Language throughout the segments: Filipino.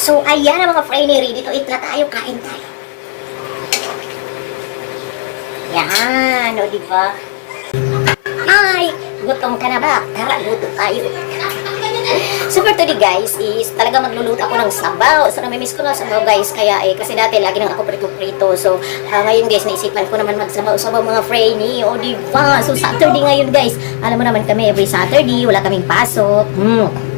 So, ayan ang mga frenemy. Dito eat na tayo. Kain tayo. Yan. O, diba? Ay! Gutom ka na ba? Tara, luto tayo. So for today guys is talaga magluluto ako ng sabaw. So namimiss ko na sabaw guys. Kaya kasi dati lagi nang ako prito-prito. So ngayon guys naisipan ko naman magsabaw-sabaw mga frenemy. O diba? So Saturday ngayon guys. Alam mo naman kami every Saturday wala kaming pasok.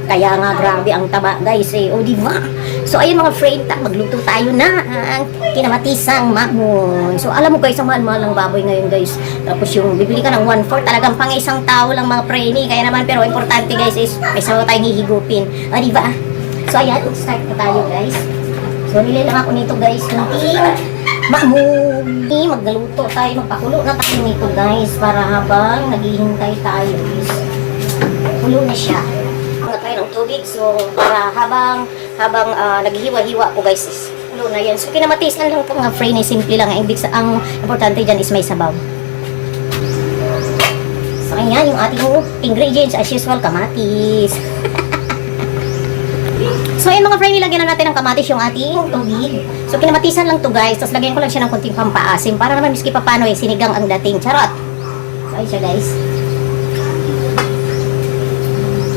Kaya nga grabe ang taba guys eh. O diba? So ayun mga friend, magluto tayo na ang kinamatisang mahon. So alam mo guys, ang mahal-mahal ng baboy ngayon guys. Tapos yung bibili ka ng 1/4 talagang pang isang tao lang mga frenemy. Kaya naman pero importante guys is may sabaw tayong hihigupin. O diba? So ayan, start na tayo guys. So nililang ako nito guys kunting mahon. Magluto tayo, magpakulo na tayo nito guys. Para habang naghihintay tayo guys. Kulo na siya ng tubig, so para habang naghihiwa-hiwa po guys is ulo na yan. So kinamatisan lang po mga frenemy, simple lang ang importante dyan is may sabaw. So ayan yung ating ingredients as usual, kamatis. So ayan mga frenemy, lagyan na natin ng kamatis yung ating tubig. So kinamatisan lang to guys, tapos lagyan ko lang siya ng kunting pampaasim para naman miski papano eh sinigang ang dating, charot. So ayun siya guys.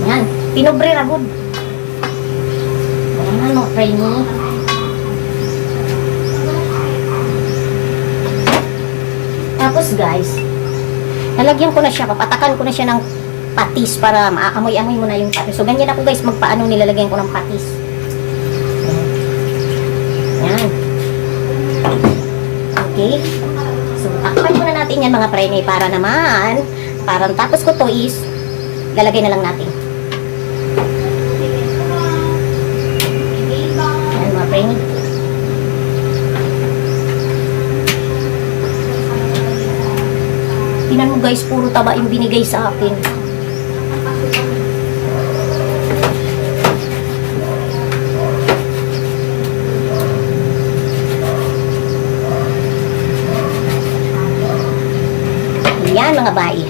Ayan, pinobre na good. Ayan mga frenemy. Tapos guys, lalagyan ko na siya, papatakan ko na siya ng patis para maamoy-amoy mo na yung patis. So ganyan ako guys, magpaano nilalagyan ko ng patis. Ayan. Okay. So takpan muna natin yan mga frenemy para naman, parang tapos ko to is, lalagay na lang natin. Frenemy. Tingnan mo guys, puro taba yung binigay sa akin. Yan mga bayi.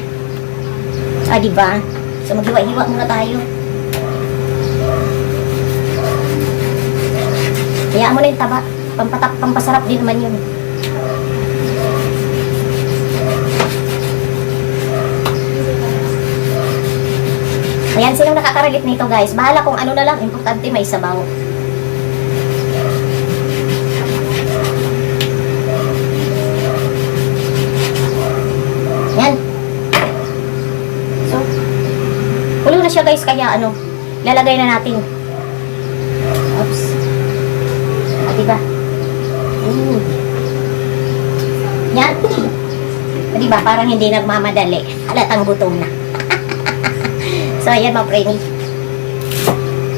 Diba? So maghiwa-hiwa muna tayo. Hayaan mo na yung taba. Pampasarap din naman yun. Ayan, silang nakakaralit nito guys. Bahala kung ano na lang. Importante may sabaw. Ayan. So, ulo na siya guys. Kaya ano, lalagay na natin. Oops. Diba? Yan. Diba? Parang hindi nagmamadali. Halatang gutom na. So, ayan mga frenemy.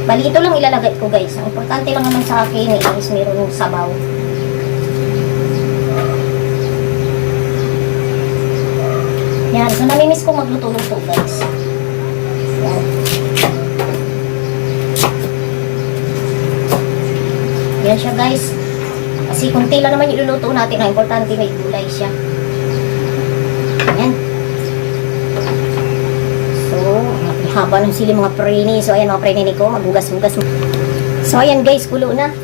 Bali, ito lang ilalagay ko guys. Ang importante lang naman sa akin is meron yung sabaw. Yan. So, namimiss ko magluto-luto guys. Yan. Yan siya guys. Kasi kunti lang naman yung iluluto natin. Ang importante may gulay siya. Ayan. So, haba ng sili mga frenemy. So, ayan mga frenemy ko. Maghugas-hugas. So, ayan guys. Kulo na.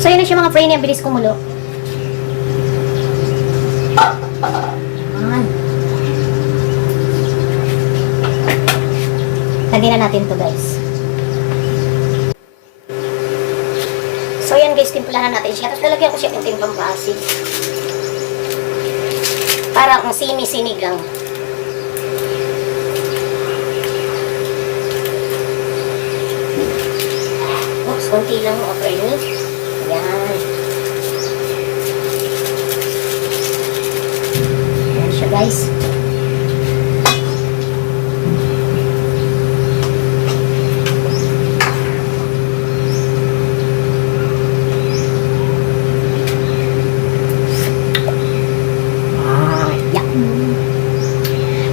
So, ayan na siya mga frenemy. Ang bilis kumulo. Lagyan na natin to guys. So yan guys, timplahan natin siya. Tapos lalagyan ko siya ng timpang pasit. Parang sini-sinigang. Oops, konti lang mga frenemy. Ayan. Ayan siya guys.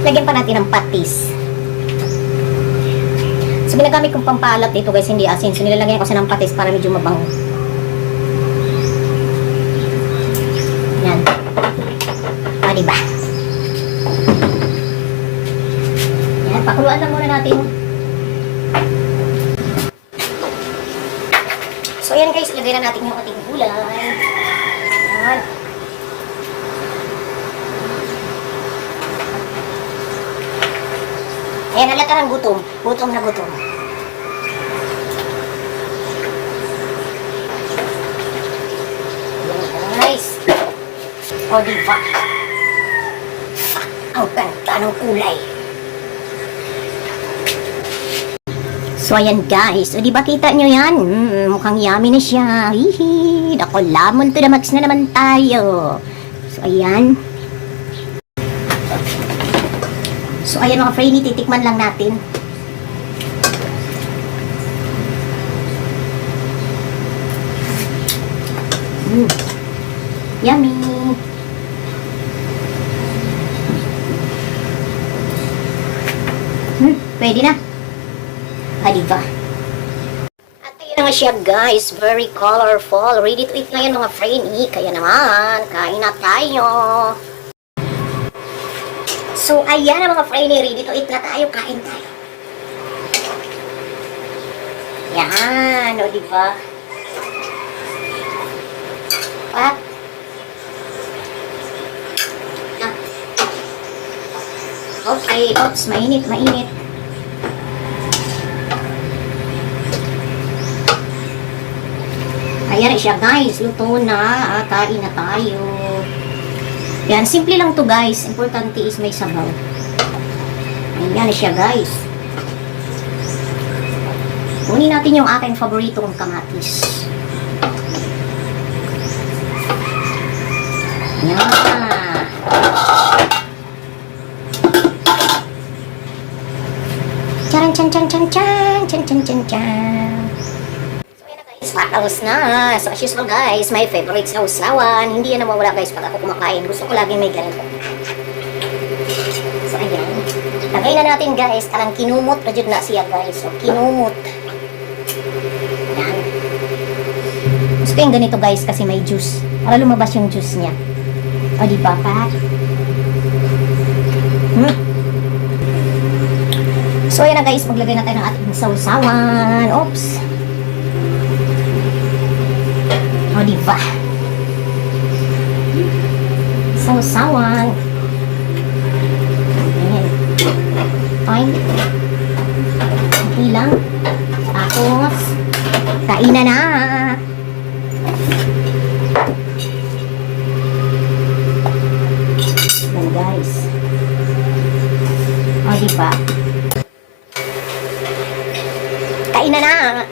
Lagyan pa natin ng patis. So, ginagamit kong pampalat dito guys, hindi asin. So, nilalagyan ko siya ng patis para medyo mabango. diba? Yan, pakuluan lang muna natin. So, ayan guys, ilagay na natin yung ating gulay. Yan. Ayan, halata ng gutom. Gutom na gutom. Ayan guys. O, diba? Ang ganda ng kulay. So, ayan guys. O, diba kita nyo yan? Mukhang yummy na siya. Hihi. Ako, lamon to the max na naman tayo. So, ayan. So, ayan mga Franny, titikman lang natin. Yummy! Pwede na. Diba? At ayan na nga siya guys, very colorful. Ready to eat na yan mga Franny. Kaya naman, kain na tayo. So, ayan na mga Franny, ready to eat na tayo. Kain tayo. Yan, o diba? At, okay, oops, mainit, mainit. Ayan na siya guys, luto na. Kain na tayo. Yan, simple lang to guys. Importante is may sabaw. Ayan na siya guys. Kunin natin yung aking paboritong kamatis. Yan. Charan chan chan chan chan chan chan chan chan. Tapos na. So as usual guys, my favorite sausawan. Hindi yan nawawala guys pag ako kumakain. Gusto ko laging may ganito. So ayan. Lagay na natin guys. Tarang kinumot na dyan na siya guys. So kinumot. Ayan. Gusto yung ganito guys kasi may juice. Para lumabas yung juice niya. O diba pa? So ayan na guys. Maglagay na tayo ng ating sausawan. Oops. O, diba? Sausawan. Ayan. Fine. Okay lang. Tapos, kainan na. Ayan, guys. O, diba? Kainan na.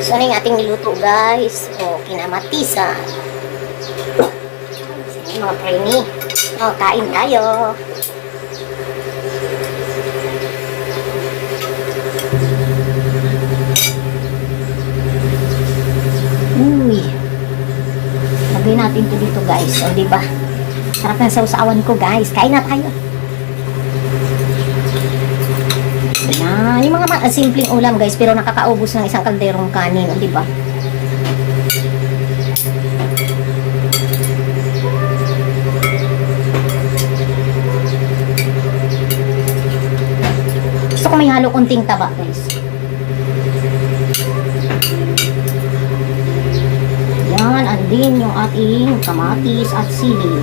So, ano yung ating niluto, guys? O, kinamatisan. Sige, mga Franny. O, kain tayo. Uy. Lagay natin ito dito, guys. O, diba? Sarap ng sausawan ko, guys. Kain na tayo. Yan, yung mga simpleng ulam guys, pero nakakaubos ng isang kalderong kanin, di ba? Gusto ko may halo kunting taba guys. Yan, andin yung ating kamatis at sili.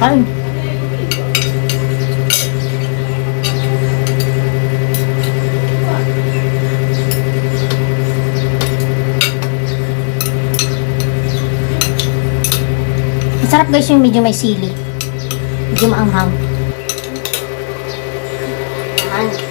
Kain. Masarap guys yung medyo may sili. Medyo maanghang. Yan.